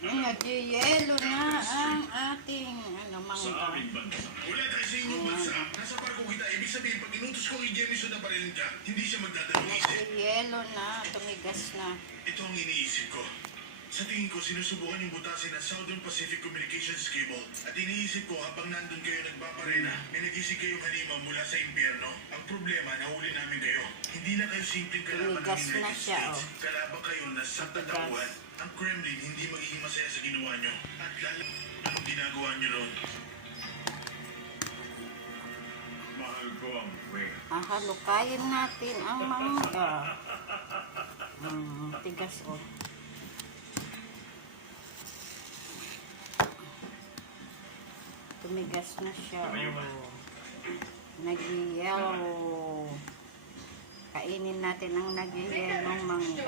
Nagyayelo na ang ating mangga. Wala tayo sa inyong bansa. Nasa barko kita. Ibig sabihin, pag inutos kong i-Jemison na barilin ka, hindi siya magdadalawang isip. Nagyayelo na. Tumigas na. Ito ang iniisip ko. Sa tingin ko, sinusubukan yung butasin ng Southern Pacific Communications Cable. At iniisip ko, habang nandun kayo nagpaparena, may nagising kayong halima mula sa impyerno. Ang problema, nahuli namin kayo. Hindi na kayo simpleng kalaban ng Tumigas na United siya, States. Kalaban kayo na sa tatapuan. Ang Kremlin hindi magiging masaya sa ginawa nyo. At lalo, anong ginagawa nyo ron? Mahal ko ang wing. Halukayin natin ang mangga. Tigas o. Tumigas na siya. Nag-yellow. Kainin natin ang nag-yellow mangga.